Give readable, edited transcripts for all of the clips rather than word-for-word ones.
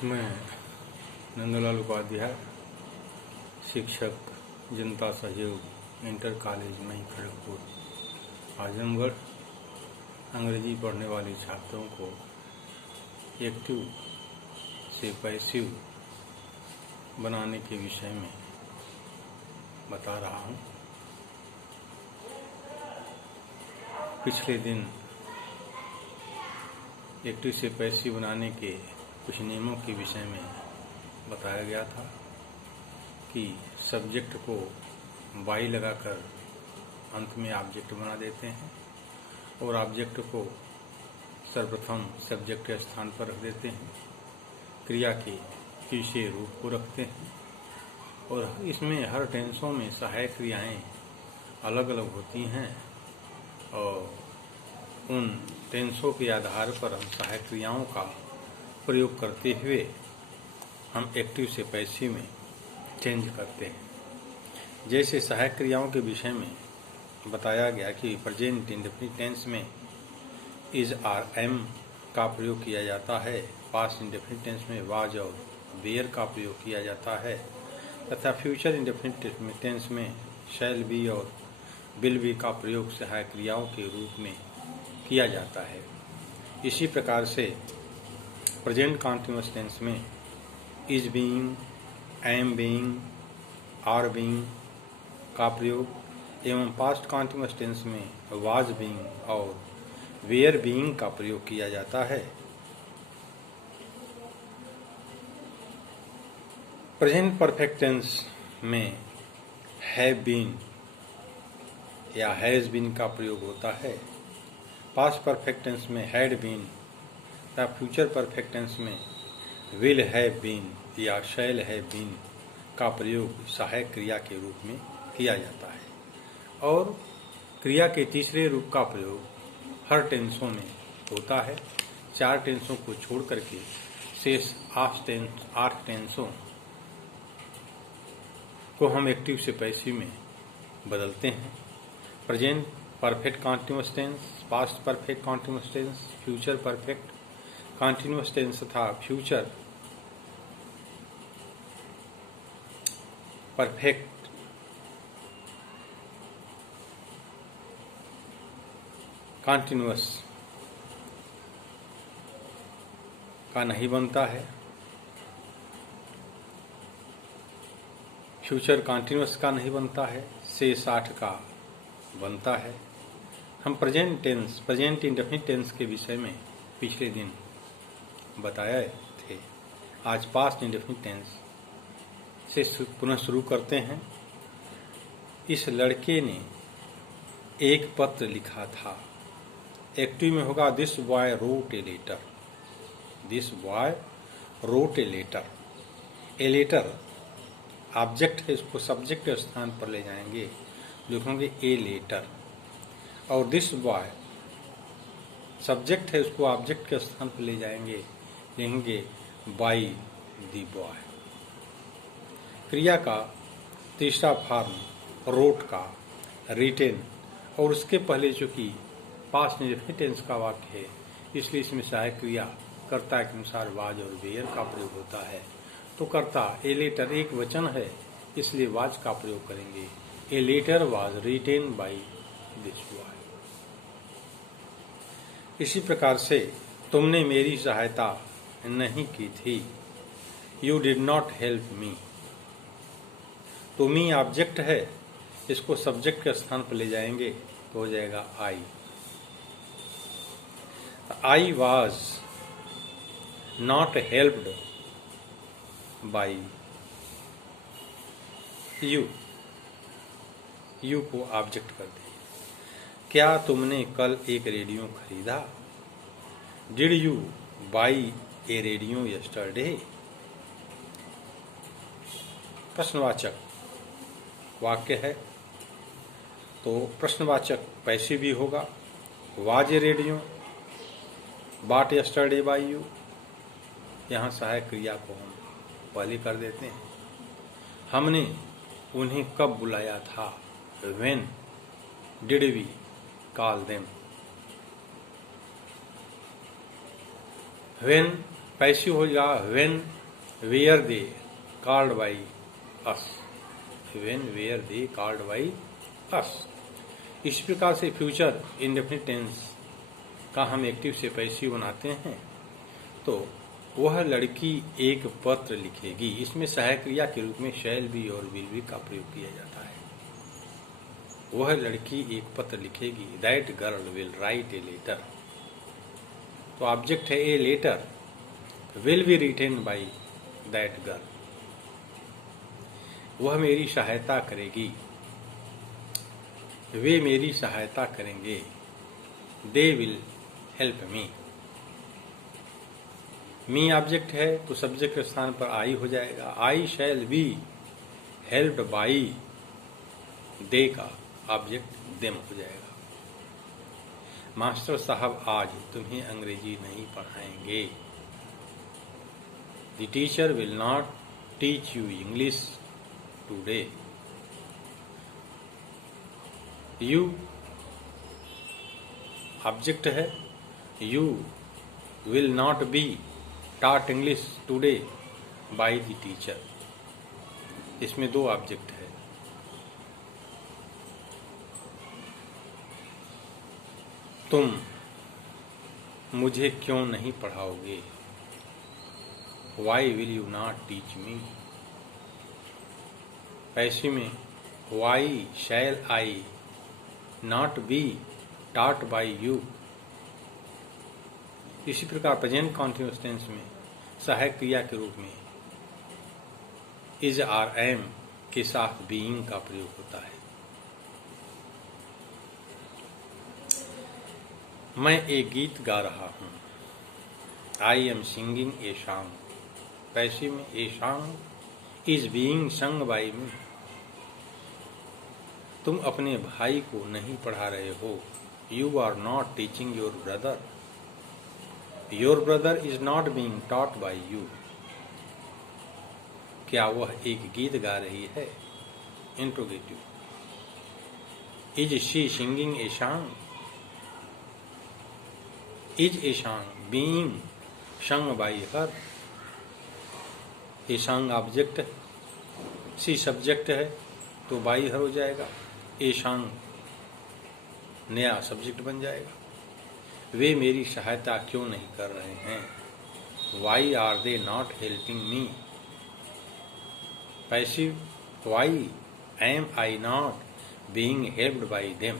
मैं नंदलाल उपाध्याय, शिक्षक, जनता सहयोग इंटर कॉलेज मई खड़गपुर, आजमगढ़, अंग्रेजी पढ़ने वाले छात्रों को एक्टिव से पैसिव बनाने के विषय में बता रहा हूँ। पिछले दिन एक्टिव से पैसिव बनाने के कुछ नियमों के विषय में बताया गया था कि सब्जेक्ट को बाई लगाकर अंत में ऑब्जेक्ट बना देते हैं और ऑब्जेक्ट को सर्वप्रथम सब्जेक्ट के स्थान पर रख देते हैं, क्रिया के तीसरे रूप को रखते हैं और इसमें हर टेंसों में सहायक क्रियाएं अलग अलग होती हैं और उन टेंसों के आधार पर हम सहायक क्रियाओं का प्रयोग करते हुए हम एक्टिव से पैसिव में चेंज करते हैं। जैसे सहायक क्रियाओं के विषय में बताया गया कि प्रेजेंट इंडेफिनिट टेंस में इज आर एम का प्रयोग किया जाता है, पास्ट इंडेफिनिट टेंस में वाज और वेयर का प्रयोग किया जाता है तथा फ्यूचर इंडेफिनिट टेंस में शैल बी और विल बी का प्रयोग सहायक क्रियाओं के रूप में किया जाता है। इसी प्रकार से प्रेजेंट कॉन्टिन्यूअस टेंस में is being, am being, are being का प्रयोग एवं पास्ट कॉन्टिन्यूअस टेंस में वाज बीइंग और वेयर बीइंग का प्रयोग किया जाता है। प्रेजेंट परफेक्ट टेंस में हैव बीन या हैज बीन का प्रयोग होता है। पास्ट परफेक्ट टेंस में हैड बीन या फ्यूचर परफेक्ट टेंस में विल हैव बीन या शैल हैव बीन का प्रयोग सहायक क्रिया के रूप में किया जाता है और क्रिया के तीसरे रूप का प्रयोग हर टेंसों में होता है। 4 टेंसों को छोड़ करके शेष 8 टेंसों को हम एक्टिव से पैसिव में बदलते हैं। Present perfect continuous tense, past perfect continuous tense, future perfect continuous tense तथा फ्यूचर परफेक्ट कॉन्टिन्यूअस का नहीं बनता है। फ्यूचर कॉन्टिन्यूअस का नहीं बनता है, शेष 8 का बनता है। हम प्रेजेंट इंडेफिनिट टेंस के विषय में पिछले दिन बताए थे। आज पास्ट इंडेफिनिट टेंस से पुनः शुरू करते हैं। इस लड़के ने एक पत्र लिखा था। एक्टिव में होगा this boy wrote a letter. This boy wrote a letter. A letter object है, इसको सब्जेक्ट के स्थान पर ले जाएंगे, लिखेंगे ए लेटर और दिस बॉय सब्जेक्ट है, उसको ऑब्जेक्ट के स्थान पर ले जाएंगे, लिखेंगे बाय द बॉय। क्रिया का तीसरा फॉर्म रोट का, रिटेन और उसके पहले जो कि पास्ट इंडेफिनिट टेंस का वाक्य है, इसलिए इसमें सहायक क्रिया कर्ता के अनुसार वाज और वेयर का प्रयोग होता है। तो कर्ता ए लेटर एक वचन है, इसलिए वाज का प्रयोग करेंगे। A letter was written by this boy. इसी प्रकार से तुमने मेरी सहायता नहीं की थी। You did not help me. तुम ही ऑब्जेक्ट है, इसको सब्जेक्ट के स्थान पर ले जाएंगे तो हो जाएगा I. I was not helped by you. You को ऑब्जेक्ट कर दे। क्या तुमने कल एक रेडियो खरीदा? Did you buy a radio yesterday? प्रश्नवाचक वाक्य है तो प्रश्नवाचक पैसिव भी होगा। Was a radio, bought yesterday by you. यहाँ सहायक क्रिया को हम पहले कर देते हैं। हमने उन्हें कब बुलाया था? When did we call them? When passive होगा when were they called by us, when were they called by us. इस प्रकार से फ्यूचर इंडेफिनिट टेंस का हम एक्टिव से पैसिव बनाते हैं। तो वह लड़की एक पत्र लिखेगी, इसमें सहायक क्रिया के रूप में शैल बी और विल बी का प्रयोग किया जाता है। वह लड़की एक पत्र लिखेगी, that girl will write a letter. तो ऑब्जेक्ट है a letter, will be written by that girl. वह मेरी सहायता करेगी, वे मेरी सहायता करेंगे, they will help me. Me object है तो सब्जेक्ट के स्थान पर आई हो जाएगा। I shall be helped by, they का ऑब्जेक्ट देम हो जाएगा। मास्टर साहब आज तुम्हें अंग्रेजी नहीं पढ़ाएंगे। The teacher will not teach you English today. You object है, you will not be taught English today by the teacher। इसमें दो ऑब्जेक्ट है। तुम मुझे क्यों नहीं पढ़ाओगे, Why will you not teach me। Passive में Why shall I not be taught by you। इसी प्रकार प्रेजेंट कॉन्टिन्यूअस टेंस में सहायक क्रिया के रूप में इज आर एम के साथ बीइंग का प्रयोग होता है। मैं एक गीत गा रहा हूँ, I am singing a song. Passive में a song is being sung by me. तुम अपने भाई को नहीं पढ़ा रहे हो, you are not teaching your brother. Your brother is not being taught by you। क्या वह एक गीत गा रही है, interrogative. Is she singing a song। Is a song being sung by her। A song object है, she सब्जेक्ट है तो by her हो जाएगा। A song नया सब्जेक्ट बन जाएगा। वे मेरी सहायता क्यों नहीं कर रहे हैं, why are they not helping me. Passive why am I not being helped by them.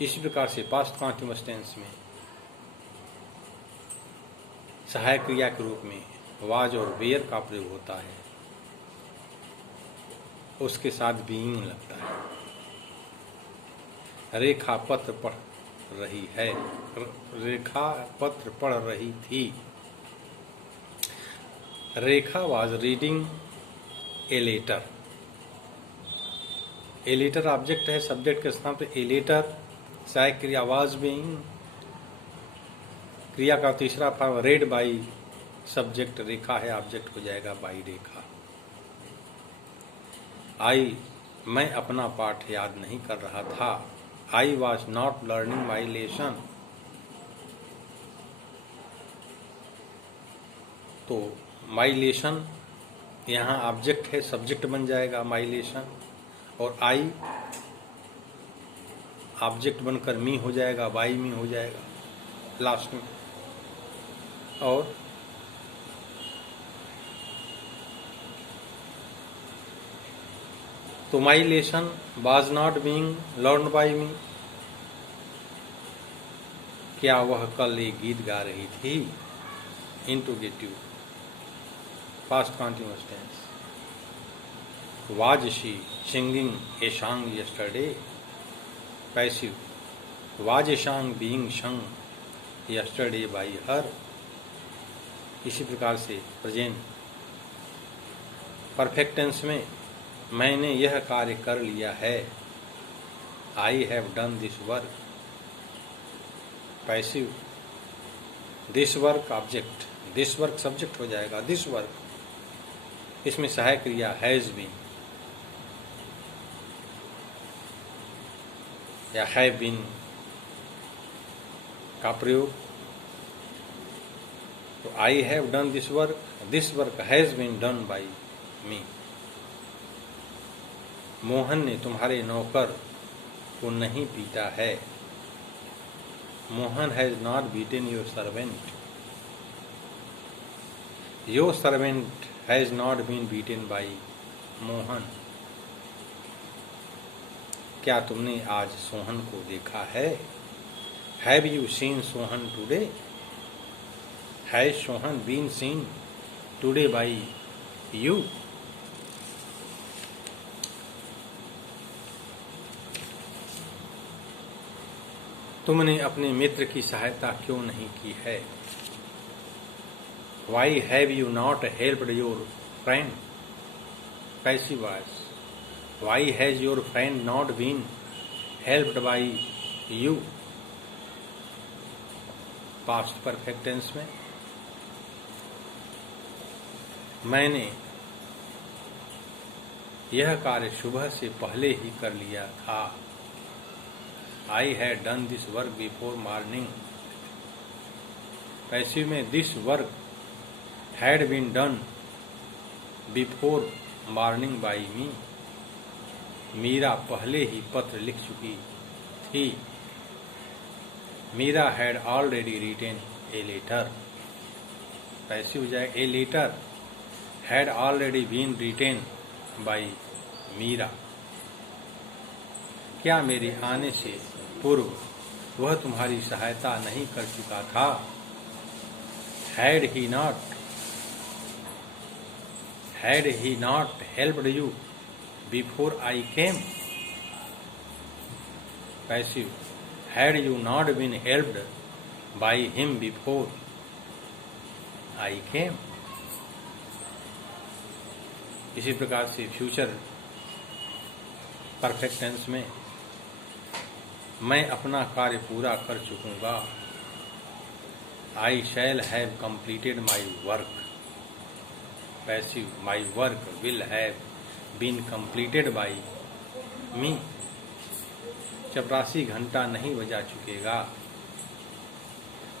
इस प्रकार से पास्ट कॉन्टिन्यूअस टेंस में सहायक क्रिया के रूप में वाज और वेयर का प्रयोग होता है, उसके साथ बीइंग लगता है। रेखा पत्र पढ़ रही है, रेखा पत्र पढ़ रही थी। Rekha was reading a letter. A letter object है, सब्जेक्ट के स्थान पर ए लेटर सहायक क्रिया वाज बीइंग। क्रिया का तीसरा फॉर्म रेड बाई, सब्जेक्ट रेखा है, ऑब्जेक्ट हो जाएगा बाई रेखा। आई मैं अपना पाठ याद नहीं कर रहा था, I was not learning my lesson। तो my lesson यहाँ ऑब्जेक्ट है, सब्जेक्ट बन जाएगा my lesson, और I ऑब्जेक्ट बनकर मी हो जाएगा, by मी हो जाएगा लास्ट में। और तो my lesson was not being learn by me. क्या वह कल एक गीत गा रही थी, interrogative past continuous tense. Was she singing a song yesterday. Passive was a song being sung yesterday by her. इसी प्रकार से प्रेजेंट परफेक्ट टेंस में मैंने यह कार्य कर लिया है, I have done this work. Passive this work object, this work subject हो जाएगा, दिस वर्क इसमें सहायक क्रिया हैज बीन या हैव बीन का प्रयोग तो I have done this work has been done by me. Mohan ने तुम्हारे नौकर को नहीं पीटा है। Mohan has not beaten your servant. Your servant has not been beaten by Mohan. क्या तुमने आज सोहन को देखा है? Have you seen Sohan today? Has Sohan been seen today by you? तुमने अपने मित्र की सहायता क्यों नहीं की है? Why have you not helped your friend? Passive voice. Why has your friend not been helped by you? Past perfect tense में मैंने यह कार्य सुबह से पहले ही कर लिया था। I had done this work before morning. Passive में this work had been done before morning by me. Meera पहले ही पत्र लिख चुकी थी। Meera had already written a letter. Passive जाए a letter had already been written by Meera. क्या मेरे आने से पूर्व वह तुम्हारी सहायता नहीं कर चुका था? Had he not helped you before I came? Passive. Had you not been helped by him before I came? इसी प्रकार से फ्यूचर परफेक्ट टेंस में मैं अपना कार्य पूरा कर चुकूंगा। I shall have completed my work. Passive my work will have been completed by me. चपरासी घंटा नहीं बजा चुकेगा।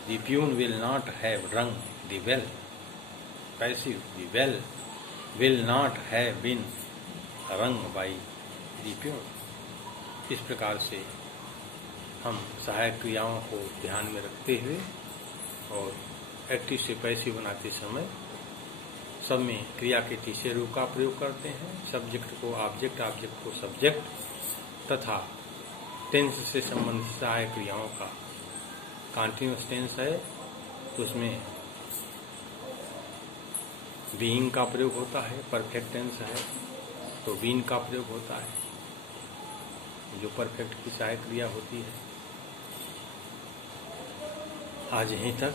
The peon will not have rung the bell. Passive the bell will not have been rung by the peon. इस प्रकार से हम सहायक क्रियाओं को ध्यान में रखते हुए और एक्टिव से पैसिव बनाते समय सब में क्रिया के तीसरे रूप का प्रयोग करते हैं। सब्जेक्ट को ऑब्जेक्ट, ऑब्जेक्ट को सब्जेक्ट तथा टेंस से संबंधित सहायक क्रियाओं का कॉन्टिन्यूअस टेंस है तो उसमें बीइंग का प्रयोग होता है। परफेक्ट टेंस है तो बीन का प्रयोग होता है जो परफेक्ट की सहायक क्रिया होती है। आज यहीं तक,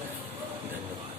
धन्यवाद।